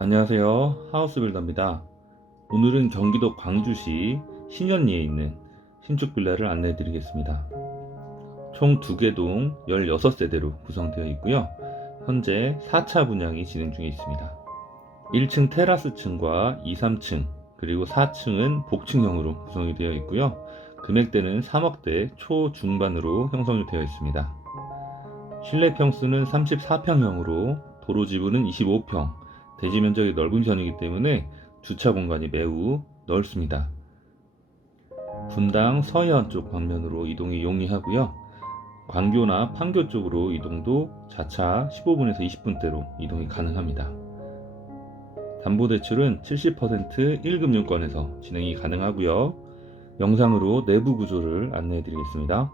안녕하세요. 하우스빌더입니다. 오늘은 경기도 광주시 신현리에 있는 신축 빌라를 안내해 드리겠습니다. 총 2개 동 16세대로 구성되어 있고요. 현재 4차 분양이 진행 중에 있습니다. 1층 테라스층과 2, 3층, 그리고 4층은 복층형으로 구성이 되어 있고요. 금액대는 3억대 초중반으로 형성이 되어 있습니다. 실내 평수는 34평형으로 도로 지분은 25평, 대지 면적이 넓은 편이기 때문에 주차 공간이 매우 넓습니다. 분당 서해안 쪽 방면으로 이동이 용이하고요. 광교나 판교 쪽으로 이동도 자차 15분에서 20분대로 이동이 가능합니다. 담보대출은 70% 1금융권에서 진행이 가능하고요. 영상으로 내부 구조를 안내해 드리겠습니다.